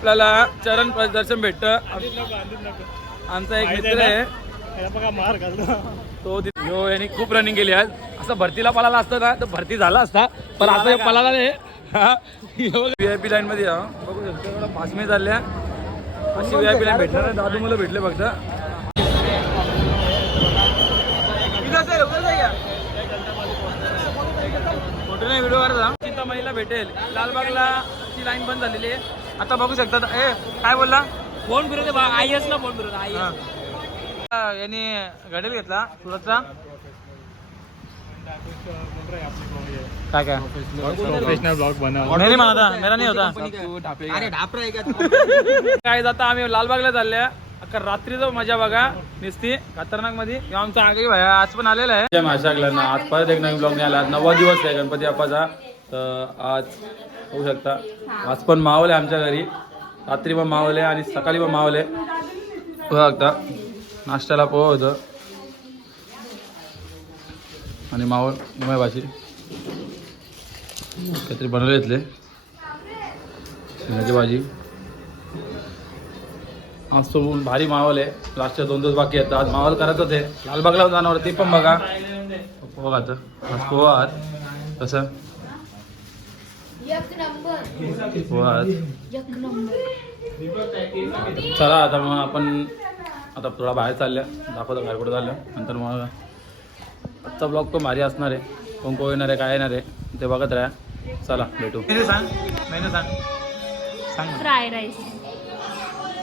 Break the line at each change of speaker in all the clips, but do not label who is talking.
आपल्याला चरण दर्शन भेटतं. आमचा एक मित्र आहे. तो यो यांनी खूप रनिंग केली आज. असं भरतीला पळाला असतं ना तर भरती झाला असता. पण आता पळाला नाही. व्ही आय पी लाईन मध्ये या. बघू शकतो पाच मे झाल्या अशी व्ही आय पी लाईन भेटणार दादू मला भेटले फक्त. फोटो नाही व्हिडिओ करायचा चिंतामणीला भेटेल. लालबागला ची लाईन बंद झालेली आहे. आता बघू शकता. ए काय बोलला?
फोन फिरवते आई ना फोन फिरवते आई
हा. यांनी घडेल घेतला सुरतचा? काय काय?
प्रोफेशनल ब्लॉग बनव.
नाही मला आता. मेरा नाही होता काय जाता आम्ही लालबागला चालल्या. अख्खा रात्रीचं मजा बघा. निसती. खतरनाकमध्ये आमचा आगे भाया आज पण आलेला आहे. जय महाशागला आज परत एक नवीन ब्लॉग नाही आला नववा दिवस आहे गणपती बाप्पाचा. तर आज होऊ शकता. आज पण मावले आमच्या घरी. रात्री पण मावले आणि सकाळी पण मावले. होऊ शकता. नाश्त्याला पोह होतं. आणि मावळ उमाय भाजी. काहीतरी बनवले इथले. शेंगाची भाजी. आज तो भारी माहोल आहे लास्टच्या दोन दिवस बाकी आहेत. आज माहोल करायचं आहे लालबागला जाणार ते पण बघा. पोहा आता आज पोहा आहात कसं
एक नंबर
पोहा आहात
एक नंबर
चला आता मग आपण आता थोडा बाहेर चालल्या. दाखवतो बाहेर कुठं चाललं नंतर मग आजचा ब्लॉग पण भारी असणार आहे. कोण कोण येणार आहे काय येणार आहे ते बघत राहा. चला भेटू. मेनू सांग. मेनू सांग. सांग.
फ्राय राईस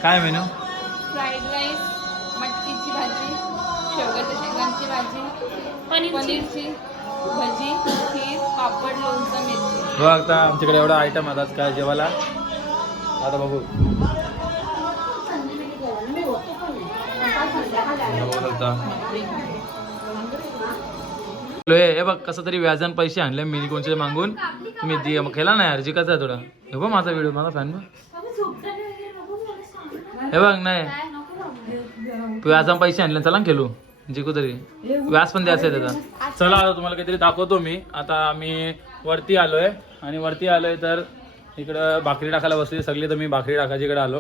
काय मेनू?
फ्राईड राईस मटकीची भाजी शेवग्याच्या शेंगांची भाजी पनीरची. भजी खीर पापड लोणचं मिरची
बघ आता आमच्याकडे एवढा आयटम आता काय जेवायला? आता बघू. हे हे बघ कसं तरी व्याजान पैसे आणले मी कोणचे मागून? तुम्ही दि मग केला नाही अर्जी कसा आहे थोडा. हे बघ माझा व्हिडिओ माझा फॅन हे बघ नाही. तू व्याजान पैसे आणले चला खेळू. जिंकू तरी. व्याज पण द्यायचं आहे त्याचा. चला आता तुम्हाला काहीतरी दाखवतो मी. आता आम्ही वरती आलोय. आणि वरती आलोय तर इकडं भाकरी टाकायला बसली. सगळी तर मी भाकरी टाकायची इकडे आलो.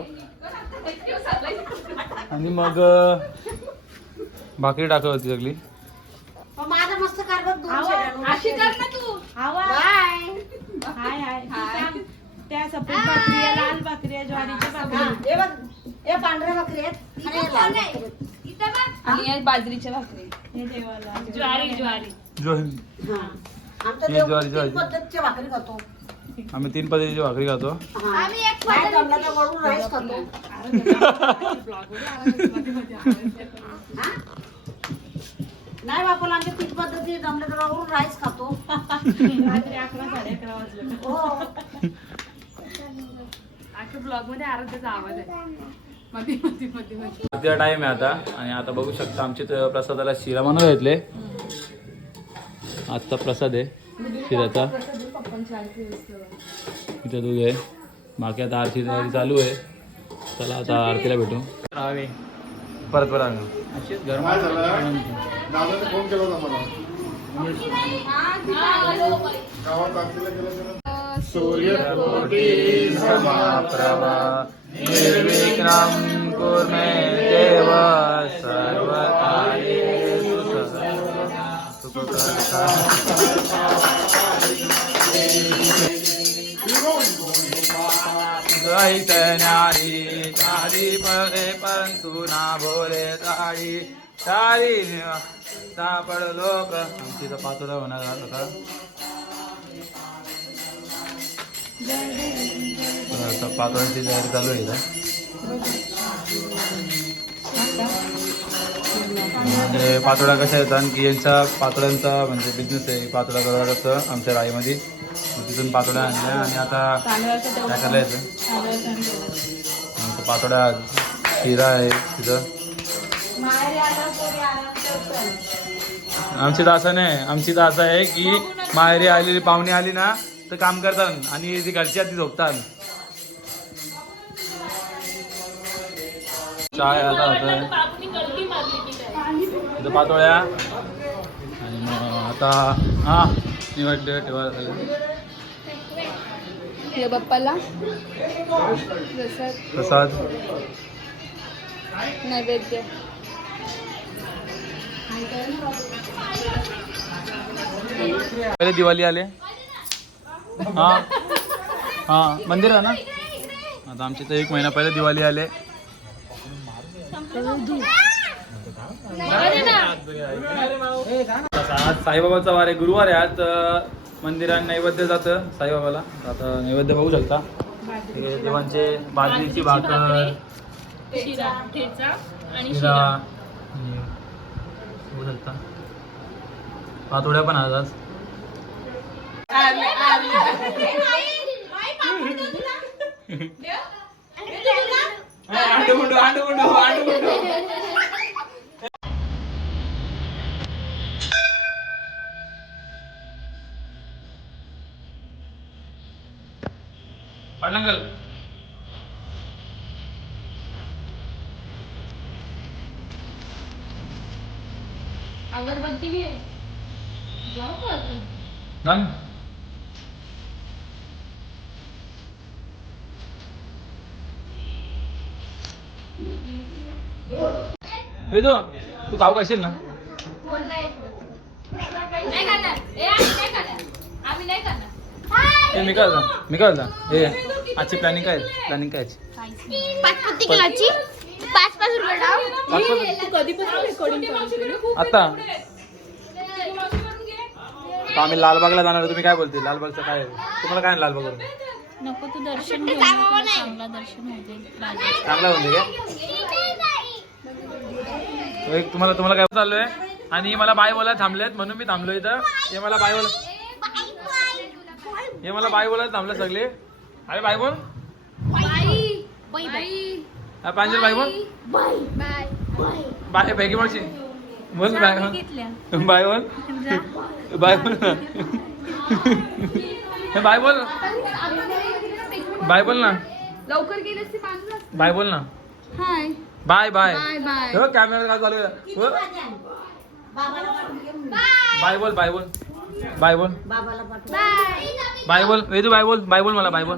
आणि मग भाकरी टाकत होती सगळी.
माझा मस्त कारभार
अशी कर ना तू.
हाय. हाय सांग. त्या सफेद भाकरी आहे, लाल भाकरी आहे, ज्वारीची भाकरी आहे.
पांढऱ्या भाकरी आहेत. आणि हे लाल भाकरी आहेत.
आणि या बाजरीच्या भाकरी.
हे
ज्वारी ज्वारी.
ज्वारी.
आमचं देव
ज्वारीची
तीन
भाजी.
पद्धतीच्या भाकरी खातो.
आम्ही तीन पद्धतीची भाकरी खातो.
आम्ही एक नाही जमलं तर वरून राईस खातो. हा? नाही बापूला आमच्या तीन पद्धती जमलं तर वरून राईस खातो.
रात्री अकरा साडे अकरा वाजले.
हो.
आजच्या ब्लॉगमध्ये आराध्याचा आवाज आहे. मध्ये मध्ये मध्ये मध्ये
सध्या टाइम आहे आता. आणि आता बघू शकता आमच्या इथं प्रसादाला शिरा म्हणून घेतले आजचा प्रसाद आहे शिऱ्याचा इथं दूध आहे. बाकी आता आरती तयारी चालू आहे. चला आता आरतीला भेटू. परत परत. अशीच घर
फोन केला होता मला. गावात आरतीला
निर्विघ्नं कुर्मे देव सर्वकार्येषु सुखकर्ता। ज्ञानी चारी पळे पंतु ना भोले तारी। तारी सापड लोक। आमची तर पातोडा होणार आता. आता पातोड्याची तयारी चालू आहे का म्हणजे पातोळ्या कशा येतात आणखी यांचा पातोड्यांचा म्हणजे बिझनेस आहे. पातोड्या गरवाड आमच्या राईमध्ये. तिथून पातोळ्या आणल्या आणि आता काय करायला येतं पातोळ्या शिरा आहे तिथं. आमची तर असं नाही आमची तर असं आहे की माहेरी आलेली पाहुणे आली ना तर काम करतात आणि जी घरची आहेत ती झोपतात. चाय आता इथं पातोळ्या. आणि मग आता हा निवड ठेवा.
हे बाप्पाला. प्रसाद
प्रसाद.
नैवेद्य.
पहिले दिवाळी आले. हा. हा मंदिर आहे ना? आता आमच्या इथं एक महिना पहिले दिवाळी आले आज साईबाबाचा वार आहे गुरुवार आहे. आज मंदिरात नैवेद्य जातं साईबाबाला. आता नैवेद्य बघू शकता. देवांचे बाजरीची भाकर
शिरा ठेचा आणि
शिरा. आणि बघू शकता पातोड्या पण आहेत आज पाटणकर
अगरबत्ती घे जाऊ का अजून?
None? हे तो तू खाऊ खाशील ना? हे मी काय होता मी काय होता हे आजची प्लॅनिंग काय? प्लॅनिंग काय?
पाच पत्ती किलोची. पाच पाच रुपये डाव
आता? आम्ही लालबागला जाणार. तुम्ही काय बोलते? लालबागचं काय आहे? तुम्हाला काय लालबागवरून?
नको तू दर्शन चांगलं दर्शन होते
चांगला होते का तो एक तुम्हाला तुम्हाला काय चाललोय आणि मला बाय बोलायला थांबलेत म्हणून मी थांबलो इथं. हे मला बाय बोल हे मला बाय बोलायला थांबले सगळे. अरे बाय बोल. प्रांजल बाय बोल. बाय बॅगी बोलची बोल बाय बोल बाय बोल. बाय बोल. ना बाय बोल. बाय बोल ना.
लवकर पाच
बाय बोल ना.
Hi.
Bye bye.
Bye bye.
हो कॅमेरा काय चालू आहे? हो,
बाबाला पाठवून घे म्हणून.
बाय. बोल बाय बोल. बाय बोल.
बाबाला पाठवून
बाय. बोल. वेदू बाय बोल. बाय बोल मला बाय बोल.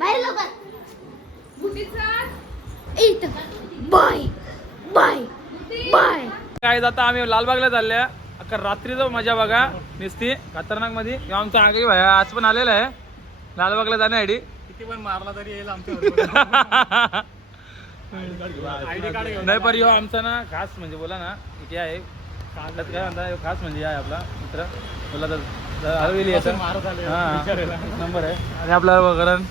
बाहेर लवकर. इथं. बाय. बाय. बाय.
काय जाता आम्ही लालबागला चालल्या. अख्खा रात्रीचं मजा बघा. निसती खतरनाकमध्ये किंवा आमचा आगे भाया आज पण आलेला आहे. लालबागला जाण्यासाठी.
किती पण मारला तरी येईल आमच्या आयडी कार्ड घेऊन.
नाही पर ह्यो आमचा ना खास म्हणजे बोला ना इथे आहे. कागदात काय म्हणता ह्यो खास म्हणजे आहे आपला मित्र. बोला तर तर हरवेली आहे तर.
मारत आले.
हा नंबर आहे. आणि आपला कारण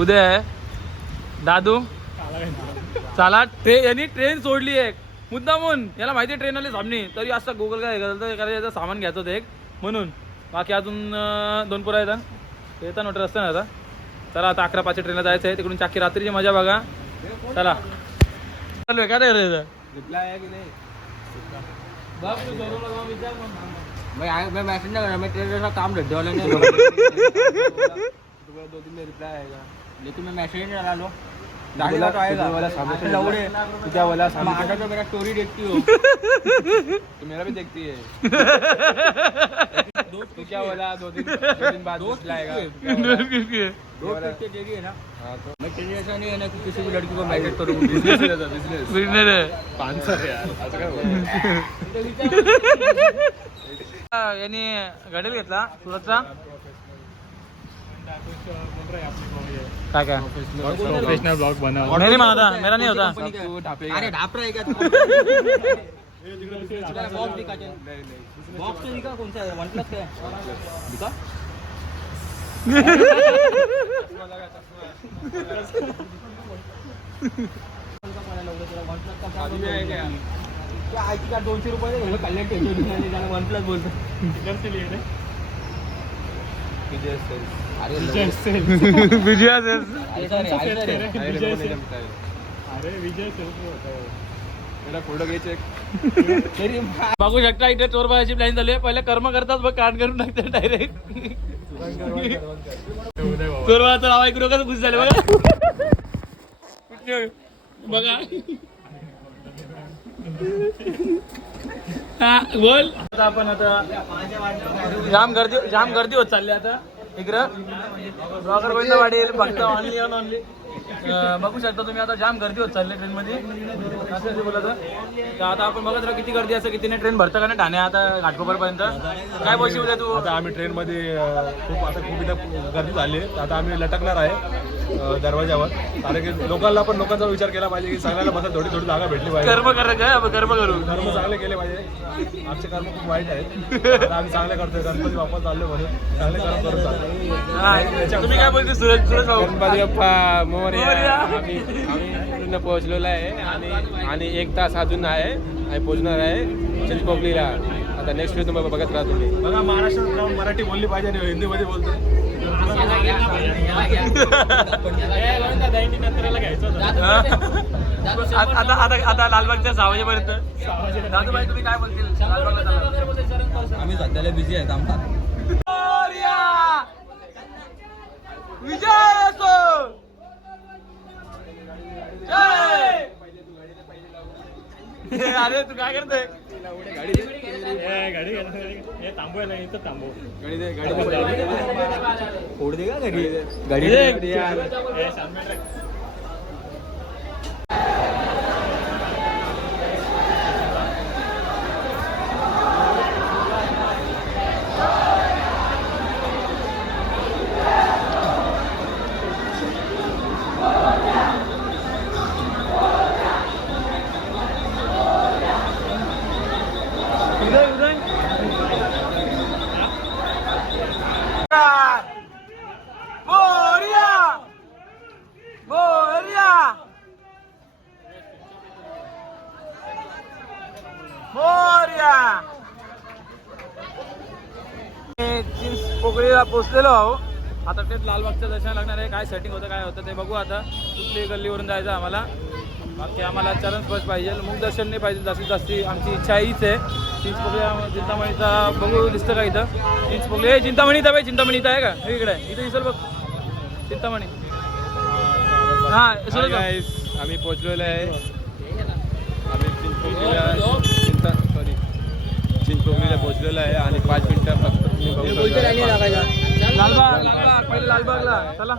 उद्या आहे. दादू. चला ट्रे यांनी ट्रेन सोडली एक. मुद्दामून. याला माहिती आहे ट्रेन आली सामनी. तरी असं गुगल काय करायचं कारण याचं सामान घ्यायचं होतं एक. म्हणून. बाकी अजून अं, दोन पोरं येतात येतात नोटर असतं ना आता. चला आता अकरा पाचच्या ट्रेनला जायचं आहे. तिकडून चाकी रात्रीची मजा बघा. चला. चालू आहे
की नाही?
बाप तू गौरवला जाऊन विचार मग.
मैं आया मैं मैसेज नहीं कर मैं काम ढड्डे वाले नहीं. दो दिन में रिप्लाई आएगा लेकिन मैं मैसेज नहीं डाला लो लौड़े
क्या बोला
आटा तो मेरा स्टोरी देखती हो.
तो मेरा भी देखती है.
तू क्या बोला दो दिन दो दिन बाद दोस्त लाएगा। दोस्त किसके तेरी है ना? मैं तेरी ऐसा नहीं है ना कि किसी भी लड़की को मैसेज करूँ।
बिजनेस आहे
पानसर यार असं काय
यांनी घडेल घेतला सुरतचा? काय काय?
प्रोफेशनल ब्लॉग बना।
नाही रे मला मेरा नाही होता।
अरे ढापरा है क्या बॉक्स दिखा बॉक्स तो दिखा कौन सा है? वन प्लस है। दिखा। दोनशे रुपये कल्याण टेन्शन वन प्लस बोलतो अरे
विजय असेल.
अरे तरी
बघू शकता इथे चोर बायाची प्लॅन झाली आहे. पहिले कर्म करतात बघ कांड करून टाकतात डायरेक्ट चोर बायाचं नाव ऐकून कसं खुश झाले बघा. बघा. हा, बोल. आता आपण आता जाम गर्दी जाम गर्दी होत चालली आता. इकडं. ब्लॉगर गोविंद वाढेल फक्त ऑनली ऑन ऑनली बघू शकता तुम्ही आता जाम गर्दी होत चालली ट्रेन मध्ये असं बोलत तर आता आपण बघत राहू किती गर्दी असं किती ट्रेन भरतं का नाही ठाणे आता घाटकोपर पर्यंत काय बोलशील उद्या तू?
आता आम्ही ट्रेनमध्ये खूप आता खूप इथं गर्दी झाली आता आम्ही लटकणार आहे. अं, दरवाजावर कारण की लोकांना पण लोकांचा विचार केला पाहिजे की सगळ्याला बसा थोडी थोडी जागा भेटली पाहिजे.
कर्म कर काय कर्म करू.
कर्म चांगले केले पाहिजे. आमचे कर्म खूप वाईट आहेत. आम्ही चांगले करतोय. गणपती बाप्पा चालले म्हणून चांगले कर्म करत चाललोय.
हा, तुम्ही काय बोलते? सूरज सूरज
गणपती बाप्पा मोरया. आम्ही पूर्ण पोहोचलेलो आहे आणि आणि एक तास अजून आहे. आणि पोहोचणार आहे. चिंचपोकलीला आता नेक्स्ट व्हिडिओ तुम्ही बघत राहा तुम्ही
बघा महाराष्ट्रात जाऊन मराठी बोलली पाहिजे आणि हिंदीमध्ये बोलतोय
आता आता आता आता लालबागच्या सहा वाजेपर्यंत दादूबाई तुम्ही काय बोलतील.
आम्ही सध्याला बिझी आहेत आमचा!
विजय असो जय! अरे तू काय करतोय
फोड दे.
गाडी उदय उदय मोरया मोरया मोरया पोकळीला पोचलेलो आहो. आता तेच लालबागचं दर्शन लागणार आहे. काय सेटिंग होतं काय होतं ते बघू आता. कुठली गल्लीवरून जायचं आम्हाला. बाकी आम्हाला चरण स्पर्श पाहिजे. मुख दर्शन नाही पाहिजे जास्तीत जास्ती आमची इच्छा हीच आहे. चिंच पोकळी चिंतामणीचा बघू दिसतं का इथं? चिंच पोकळी. हे चिंतामणी इथं आहे चिंतामणी इथं आहे का? हे इकडे आहे. इथं दिसेल बघ. चिंतामणी. हा
आम्ही पोहोचलेलो आहे. आम्ही चिंचपोकलीला चिंता सॉरी चिंचपोकलीला पोहोचलेलो आहे आणि पाच मिनिटं
लालबाग लालबाग पहिले लालबागला चला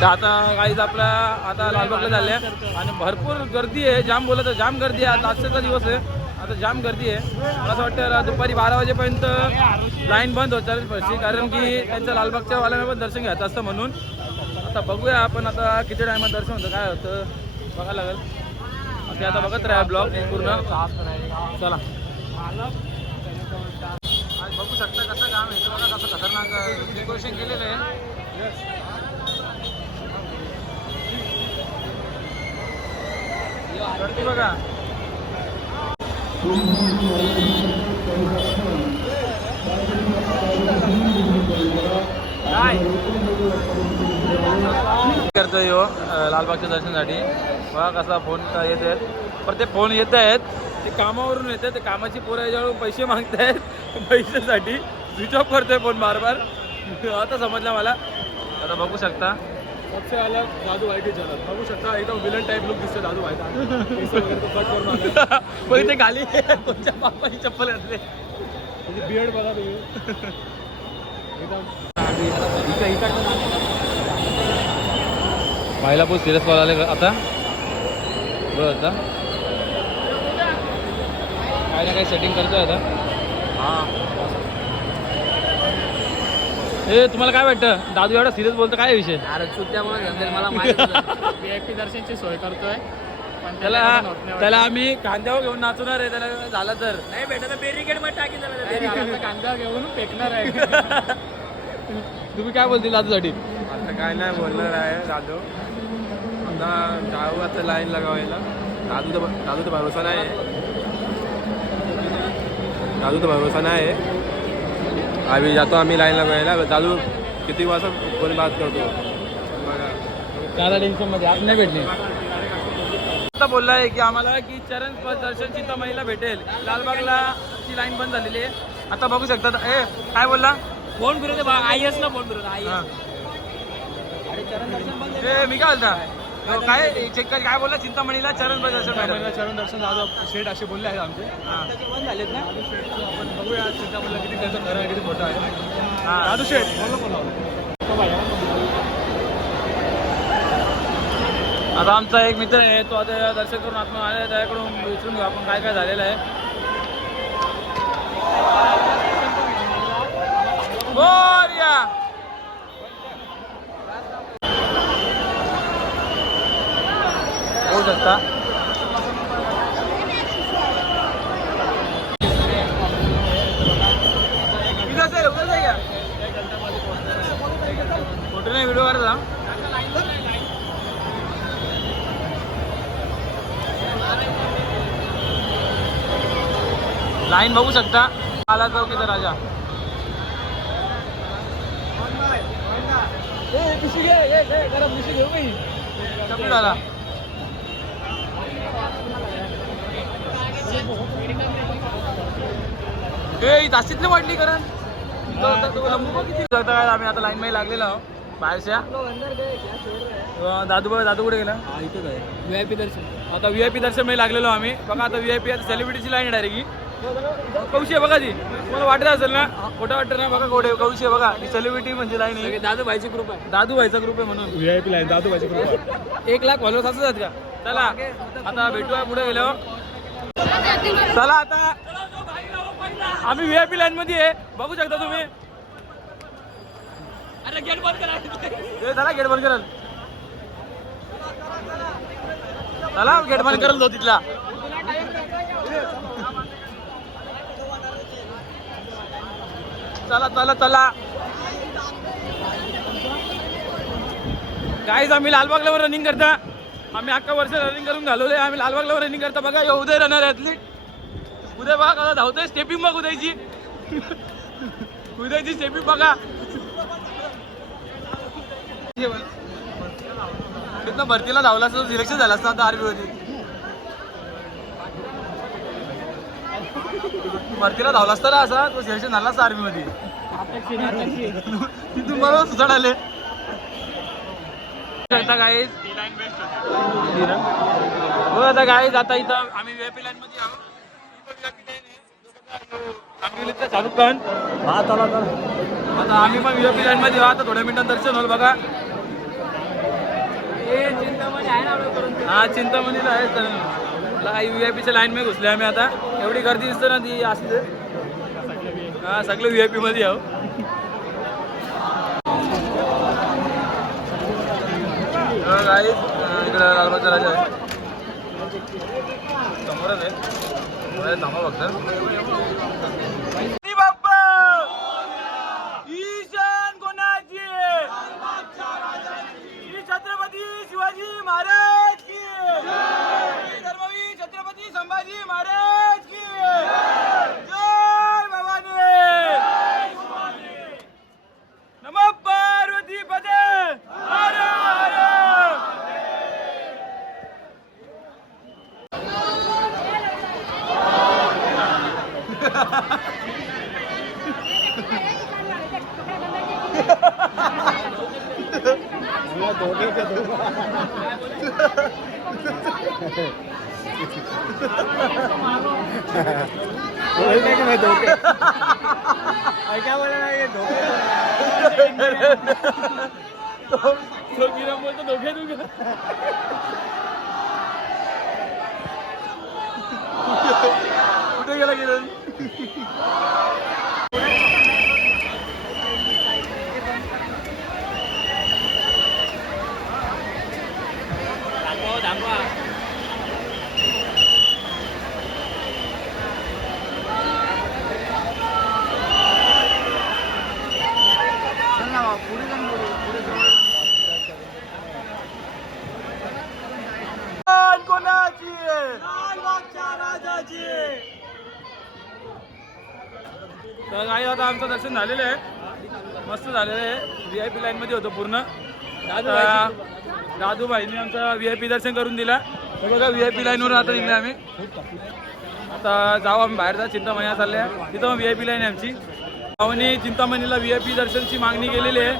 तर आता काहीच आपला आता लालबागला झाले. आणि भरपूर गर्दी आहे. जाम बोलत जाम गर्दी आहे. आज आजचा दिवस आहे. आता जाम गर्दी आहे. मला असं वाटतं दुपारी बारा वाजेपर्यंत लाईन बंद होत चालेल कारण की त्यांच्या लालबागच्या वाल्यांना पण दर्शन घ्यायचं असतं म्हणून. आता बघूया आपण आता किती टायमात दर्शन होतं काय होतं बघायला लागेल. ते आता बघत राहा ब्लॉग पूर्ण. चला. बघू शकता कसं काम आहे. बघा कसं खतरनाक डेकोरेशन केलेलं आहे. गर्दी बघा. काय? करतोय ह्यो, अं, लालबागच्या दर्शनासाठी. बघा कसा फोन येत आहेत पण ते फोन येत आहेत ते कामावरून येत ते कामाची पोरं याच्याकडून पैसे मागत आहेत पैशासाठी. स्विच ऑफ करतोय फोन बार बार आता समजलं मला. आता बघू शकता.
सबसे अलग दादू भाई के झलक बघू शकता एकदम विलन टाइप लुक दिसते दादू भाई
पण खाली. बापाची चप्पल घातले?
बियर्ड बघा तुम्ही.
पाहिला बहुत सिरियस कॉल आले आता? बरं आता? काय ना काही सेटिंग करतोय आता. ए तुम्हाला काय वाटतं? दादू एवढा सिरियस बोलतो काय विषय?
अरे सुट्ट्यामुळे मला माहिती
व्हीआयपी दर्शनची सोय करतोय पण
त्याला त्याला आम्ही कांद्यावर घेऊन नाचवणार आहे त्याला झालं तर. नाही भेटत बेरिकेडमध्ये टाकी त्याला
कांदा घेऊन फेकणार आहे.
तुम्ही काय बोलतील दादूसाठी?
आता काय नाही बोलणार आहे दादू. आता जाऊ आता लाईन लगावायला. दादू तर दादू तर भरोसा नाही आहे दादू तर भरोसा नाही आहे आम्ही जातो आम्ही लाईन लगावायला. दादू किती वाजता कोणी बात करतो? बघा.
त्याला टेन्शनमध्ये आज नाही भेटले. आता बोललाय की आम्हाला की चरण स्पर्श दर्शन चिंतामणीला भेटेल. लालबागला ची लाईन बंद झालेली आहे. आता बघू शकता. ए काय बोलला?
फोन फिरवते आय एस ला फोन फिरवतो. आय
हा. ए, मी काय बोलता? काय? चेक कर काय बोलला? चिंतामणीला चरण दर्शन
चरण दर्शन आज शेठ असे बोलले आहेत आमचे.
झालेत ना?
आपण बघूया. चिंतामणीला किती त्याचं खरं आहे किती खोटं आहे.
हा.
दादू शेठ बोललो बोलावलं
आता आमचा एक मित्र आहे तो आता दर्शन करून आत्मा आहे. त्याकडून विचारून घेऊ आपण काय काय झालेलं आहे. मोरया! होऊ शकता व्हिडिओ लाईन बघू शकता. आला चौकीचा राजा. कमी झाला ए जास्तीतली वाढली कारण इथं होता तो लंबू किती. होता काय आम्ही आता लाईन मध्ये लागलेलो बाहेरच्या. दादू बघ दादू कुठे गेला? व्ही आय पी दर्शन. आता व्ही आय पी दर्शनमध्ये लागलेलो आम्ही. बघा आता व्ही आय पी आता सेलिब्रिटीची लाईन आहे डायरेक्ट कौशी आहे बघा ती. तुम्हाला वाटत असेल ना? खोटं वाटतं ना? बघा कोठे कौशी आहे बघा. ही सेलिब्रिटी म्हणजे लाईन आहे. दादू भाईची ग्रुप आहे. दादू भाईचा ग्रुप आहे म्हणून.
व्ही आय पी लाईन दादू माझी कृपा
एक लाख फॉलोअर्स असं आहेत का? चला आता भेटूया पुढे गेलो चला आता. आम्ही व्ही आय पी लाईन मध्ये आहे. बघू शकता तुम्ही. अरे गेट बंद करा. चला गेट बंद कराल चला गेट बंद कराल तो तिथला. चला चला चला. गाईज आम्ही लालबागला रनिंग करता. आम्ही अख्खा वर्ष रनिंग करून घालवले आम्ही लालबागला रनिंग करता. बघा हे उदय रनर ॲथलीट उदय बघा कसा धावतोय. स्टेपिंग बघ उदयची. उदयची स्टेपिंग बघा. तिथनं भरतीला धावला असता सिलेक्शन झाला असता आता आर्मीमध्ये भरतीला धावला असता ना असा तो सिलेक्शन झाला असता आर्मीमध्ये तिथून बरोबर सुचड आले आता गाईज हो आता गाईज आता इथं आम्ही व्हीआयपी लाईन मध्ये आहोत. ही पण
हा चला चला
आता आम्ही पण व्हीआयपी लाईन मध्ये आहोत. थोड्या मिनिटात दर्शन होईल बघा. हा चिंतामणीला आहे तर व्हीआयपीच्या लाईन मध्ये घुसले आम्ही आता. एवढी गर्दी दिसते ना ती असते हा सगळे व्हीआयपी मध्ये आहो गाई इकडं लालबागचा राजा आहे. समोरच आहे. थांबा फक्त बाप्पा ईशान कोणाची श्री छत्रपती शिवाजी महाराज की श्री धर्मवीर छत्रपती संभाजी महाराज की जय भवानी नमः पार्वती पदे हर हर तो किरण बोलतो धोके तू कुठे गेला किरण मान कोणाची तर काही आता आमचं दर्शन झालेलं आहे मस्त झालेलं आहे. व्ही आय पी लाईनमध्ये होतो पूर्ण. आता दादूभाईंनी आमचं व्ही आय पी दर्शन करून दिला. तर बघा व्ही आय पी लाईनवर आता निघले आम्ही. आता जाऊ आम्ही बाहेर जा चिंतामणी चालल्या तिथं व्ही आय पी लाईन आहे आमची. भावानी चिंतामणीला व्ही आय पी दर्शनची मागणी केलेली आहे.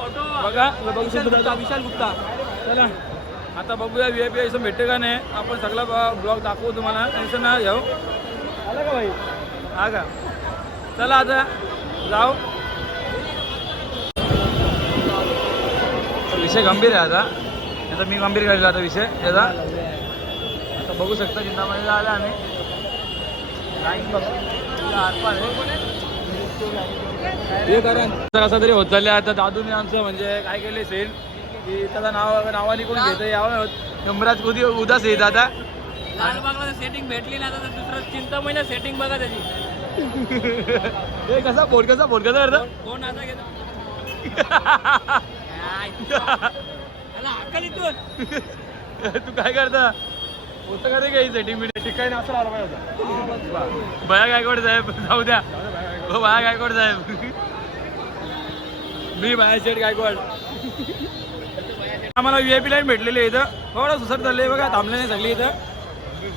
बघा बघू शकता विशाल गुप्ता. चला. आता बघूया व्ही आय पी असं भेटते का नाही. आपण सगळा ब्लॉग दाखवू तुम्हाला. टेन्शन ना घेऊ. आला का भाई? हा का? चला आता जाऊ. विषय गंभीर आहे आता. आता मी गंभीर काढला आता विषय. त्याचा आता बघू शकता चिंतामणीला आला आम्ही. कारण. कसं तरी होत चालले आता दादूने आमचं म्हणजे काय केले सेन की त्याचं नाव नावाने कोण घेतं यावं नंबरात कधी उदास येत आता
लालबागला सेटिंग भेटली ना तर दुसरं चिंतामणी सेटिंग बघा त्याची.
हे कसा फोन कसा फोन कसा करतो?
कोण असा घेतो. त्याला
तू काय करता? होतं का ते काही सेटिंग बिटिंग
काही नसलं आला पाहिजे होता.
भया गायकवाड साहेब जाऊ द्या. हो भया गायकवाड साहेब. मी भया शेठ गायकवाड. आम्हाला व्ही आय पी लाईन भेटलेली आहे इथं. थोडं सुसर चाललंय बघा थांबले नाही सगळी इथं.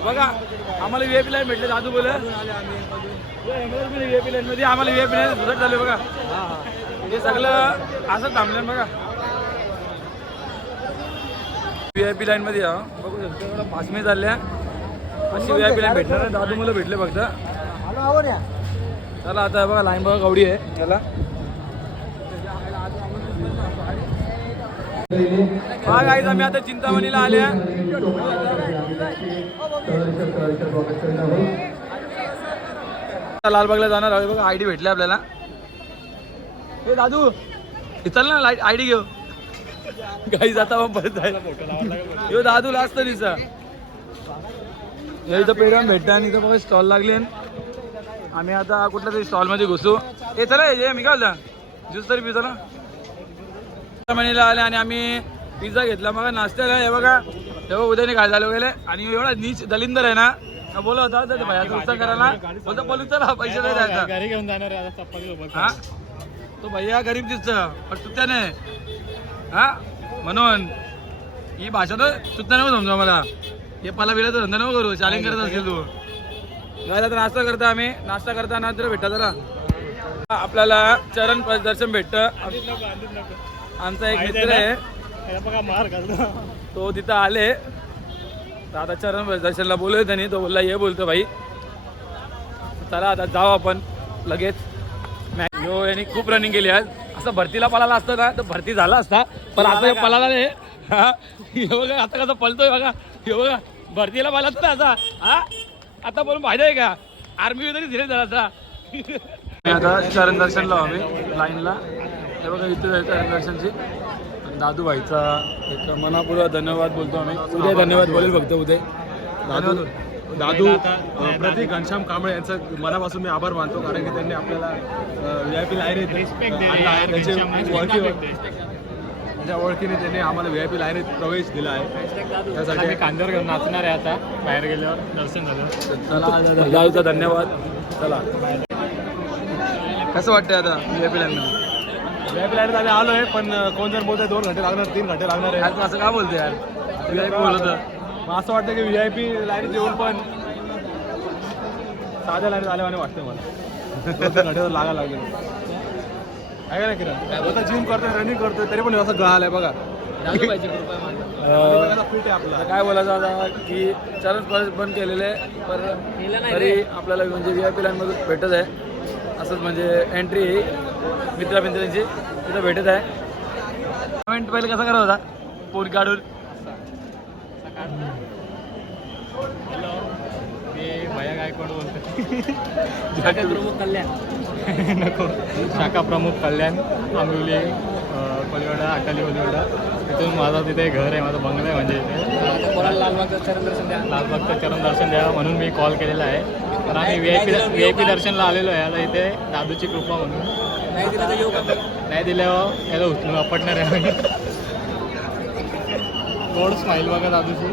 बघा आम्हाला व्ही आय पी लाईन भेटले दादू बोल व्ही आय पी लाईन मध्ये आम्हाला व्ही आय पी लाईन सुसर चालले बघा. हे सगळं असं थांबलं बघा. व्ही आय पी लाईन मध्ये या. बघू शकतो एवढं पाचमे चालल्या. अशी व्ही आय पी लाईन भेटणार दादू मुलं भेटले फक्त. चला आता बघा लाईन बघा गवडी आहे. याला हा गाईज आम्ही आता चिंतामणीला आल्या. लालबागला जाणार आहे बघा आयडी भेटले आपल्याला. हे दादू चल ना लाइट आयडी घेऊ. गाईज आता मग परत जाईल यो दादू लास्ट दिसा इथं पेरम भेटतं आणि इथं बघा स्टॉल लागली आम्ही आता कुठल्या तरी स्टॉलमध्ये घुसू. हे चला हे मी काय ज्यूस तरी पितो ना म्हणीला आले आणि आम्ही पिझ्झा घेतला. मग नाश्त्याला हे बघा तेव्हा उद्याने झालं गेले आणि एवढा नीच दलिंदर आहे ना बोला होता तर भैयाचा उत्साह करायला. बोलतो बोलू चला पैसे नाही द्यायचा.
घरी घेऊन जाणार आहे
हा? तो भैया गरीब दिसतं. पण चुत्याने हा म्हणून ही भाषा तर सुद्धा नको समजा मला. हे पला बिला तर धंदा नको करू चॅलेंज करत असेल तू. तर नाश्ता करता आम्ही. नाश्ता करताना तर भेटा जरा. आपल्याला चरण दर्शन भेटतं. आमचा एक मित्र आहे. तो तिथं आले. तर आता चरण दर्शनला बोलवलं त्यांनी. तो बोलला हे बोलतो भाई. चला आता जाऊ आपण. लगेच. मॅ- यो यांनी खूप रनिंग केली आज. असं भरतीला पळाला असतं ना तर भरती झाला असता. पण आता पळाला नाही. हा. हे बघा आता कसं पळतोय बघा. हे बघा भरतीला पळाला तर असा. हा? आता बोलून फायदा आहे का? आर्मी तरी धीरे झाला असा आता चरण दर्शनला आम्ही लाईनला. हे बघा इथे चरण दर्शनची. दादू भाईचा एक मनापूर्वक धन्यवाद बोलतो आम्ही. उदय धन्यवाद बोलेल फक्त उदय.
दादू दादू प्रतीक घनश्याम कांबळे यांचं मनापासून मी आभार मानतो कारण की त्यांनी आपल्याला व्ही आय पी त्यांच्या ओळखीने त्यांनी आम्हाला व्ही आय पी लायनीत प्रवेश दिला आहे. त्यासाठी
कांद्यावर घेऊन नाचणार आहे आता बाहेर गेल्यावर. दर्शन झालं.
चला दादूचा धन्यवाद. चला. कसं वाटतंय आता व्ही आय पी लाईनमध्ये
व्ही आय पी लाईनीत आम्ही आलो आहे पण कोण जर बोलतोय दोन घंटे लागणार तीन घंटे लागणार आहे.
असं का बोलते यार? व्ही आय पी बोलत
मग असं वाटतं की व्ही आय पी लाईनीत येऊन पण साध्या लाईनीत आल्यावाने वाटतं मला. लागा लागले. आहे नाही किरण? आता जिम करतोय रनिंग करतोय तरी पण असं गळाल आहे बघा. फिट आहे आपला.
काय बोलायचं आता? की चरण स्पर्श बंद केलेले पण तरी आपल्याला म्हणजे व्ही आय पी लाईनमधून भेटत आहे. असंच म्हणजे एंट्री मित्रा मित्रांची तिथं भेटत आहे. कमेंट पहिले कसा करा होता? फोन काढून.
मी भया गायकवाड बोलतो शाखा प्रमुख कल्याण. नको शाखा प्रमुख कल्याण आंबिवली कोलिवाडा अटाली कोलिवाडा तिथून माझा तिथे घर आहे माझा बंगला आहे म्हणजे इथे. कोणाला लालबागचं चरण दर्शन द्या? लालबागचं चरण दर्शन द्या म्हणून मी कॉल केलेला आहे. तर आम्ही V I P V I P दर्शनला आलेलो आहे. आता इथे दादूची कृपा म्हणून. नाही दिलं तर येऊ नाही दिल्यावर याला उचलून आपटणार आहे आम्ही. गोड स्माईल बघा दादूची?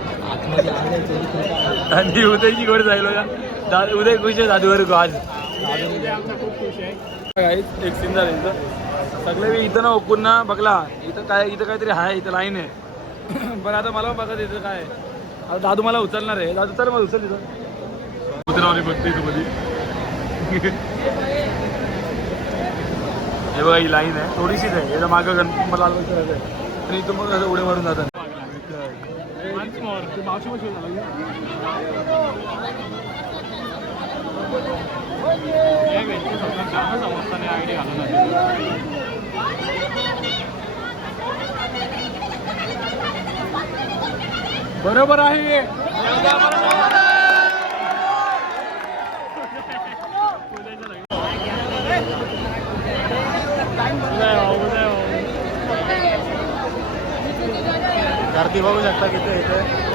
आणि उदयची गोड जाईल का दा- उदय खुश आहे दादूवर आज. काहीच एक सीन झालं इथं. सगळे मी इथं ना ओकून ना बघला. इथं काय इथं काहीतरी आहे इथं लाईन आहे. पण आता मला बघा इथं काय आहे. आता दादू मला उचलणार आहे. दादू चल मला उचल तिथं. उतरावली बघते इथं मध्ये हे बघा ही लाईन आहे. थोडीशीच आहे. याच्या मागं गणपती मला करायचं आहे. आणि इथून मग असं उडे मारून जातात. बरोबर आहे.
गर्दी बघू शकता किती इथे.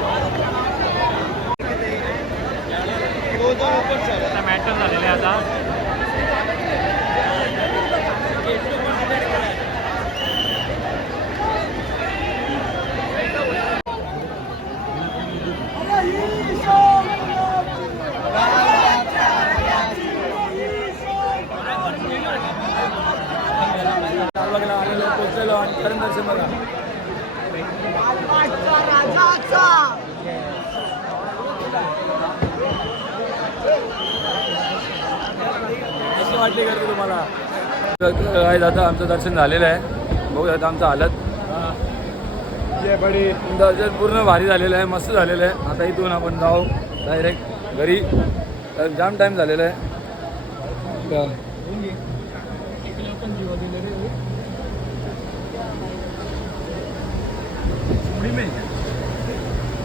मॅटर झालेले आता
लालबागला आलेलो पोहोचलेलो आणि खरं दर्शन बघा कशी वाटली गर्दी तुम्हाला काय आता आमचं दर्शन झालेलं आहे. बघू आता आमचं हालत. दर्शन पूर्ण भारी झालेलं आहे मस्त झालेलं आहे. आता इथून आपण जाऊ डायरेक्ट घरी. तर जाम टाईम झालेला आहे.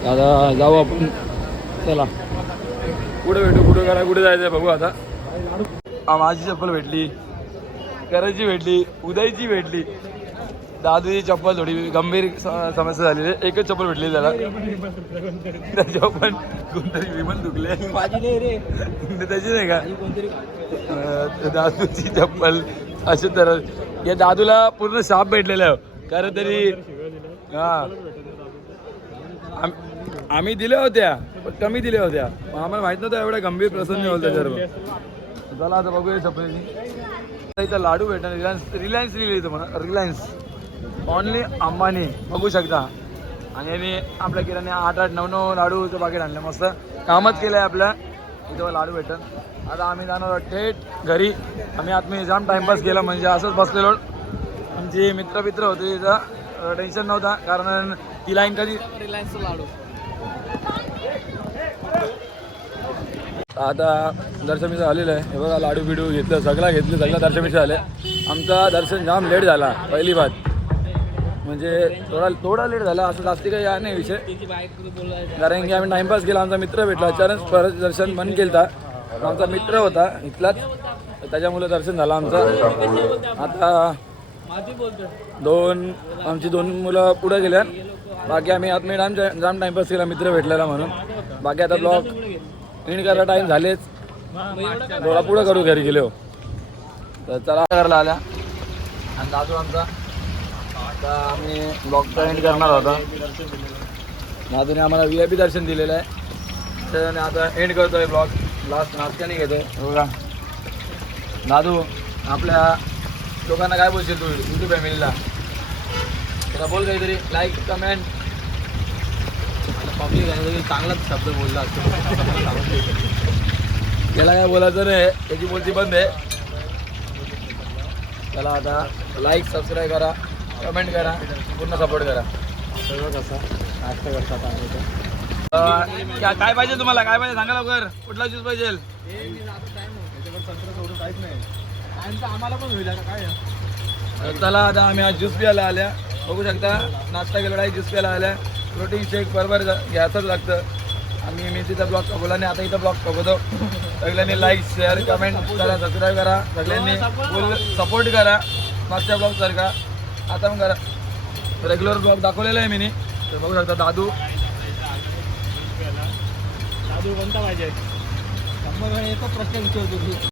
आता जाऊ आपण. चला. कुठे भेटू कुठे करा कुठे जायचं बघू आता. माझी चप्पल भेटली. करायची भेटली उदयची भेटली. दादूची चप्पल थोडी गंभीर समस्या झालेली आहे. एकच चप्पल भेटली त्याला. त्याच्यावर पण कोणतरी विमान दुखले. त्याची नाही का? दादूची चप्पल अशा तर या दादूला पूर्ण शाप भेटलेला कारण तरी हा. आम- आम्ही दिल्या होत्या पण कमी दिल्या होत्या. आम्हाला माहीत नव्हतं एवढा गंभीर प्रसंग होता सर्व. चला आता बघूया चपलेची इथं लाडू भेटणार रिलायन्स रिलायन्स लिहिली इथं म्हणा रिलायन्स. ऑनली अंबानी बघू शकता. आणि आम्ही आपल्या किराणे आठ आठ नऊ नऊ लाडूचं पाकिट आणलं मस्त. कामच केलं आहे आपलं. इथं लाडू भेटत आता आम्ही जाणार आहोत थेट घरी. आम्ही आत्मी जाम टाइमपास केला म्हणजे असंच बसलेलो. आमचे मित्र मित्र होते तिथं टेन्शन नव्हता कारण ती लाईन कधी आता दर्शन आलेलं आहे. हे बघा लाडू बिडू घेतलं सगळं घेतलं सगळं दर्शन आलं. आहे आमचा दर्शन जाम लेट झाला पहिली बात. म्हणजे थोडा थोडा लेट झाला असं जास्ती काही या नाही विषय. कारण की आम्ही टाइमपास केला आमचा मित्र भेटला. अचानक परत दर्शन बंद केलं आमचा मित्र होता इथलाच. त्याच्यामुळे दर्शन झालं आमचं. आता दोन आमची दोन मुलं पुढे गेल्या बाकी आम्ही आतमध्ये जाम जाम टाइमपास केला मित्र भेटलेला म्हणून. बाकी आता ब्लॉग एंड करायला टाइम झालेच. थोडा पुढं करू घरी गेलो हो. तर चला. करायला आल्या. आणि दादू आमचा. आता आम्ही ब्लॉगचा एंड करणार होता दादूने आम्हाला व्ही आय पी दर्शन दिलेलं आहे. त्याने आता एंड करतोय ब्लॉग लास्ट नाश्त्याने घेतोय. हो बघा दादू आपल्या लोकांना काय बोलशील तू? यूट्यूब फॅमिलीला तुला बोल काहीतरी. लाईक कमेंट पब्लिक चांगलाच शब्द बोलला असतो. त्याला काय बोलायचं नाही त्याची बोलती बंद आहे. त्याला आता लाईक सबस्क्राईब करा कमेंट करा पूर्ण सपोर्ट करा.
सर्व कसं नाश्ता
करता चांगलं काय पाहिजे तुम्हाला? काय पाहिजे? सांगा लवकर. कुठला ज्यूस पाहिजे? तर चला आता आम्ही आज ज्यूस प्यायला आल्या. बघू शकता नाश्ता केलेला आहे ज्यूस प्यायला आल्या. प्रोटीन शेक बरोबर घ्यायचंच लागतं. आम्ही मी तिथं ब्लॉग बघवला आणि आता इथं ब्लॉग बघतो सगळ्यांनी लाईक शेअर कमेंट करा सबस्क्राईब करा. सगळ्यांनी फुल सपोर्ट करा. मागच्या ब्लॉग सारखा आता मग करा. रेग्युलर ब्लॉग दाखवलेला आहे मी तर बघू शकता दादू.
दादू कोणता पाहिजे?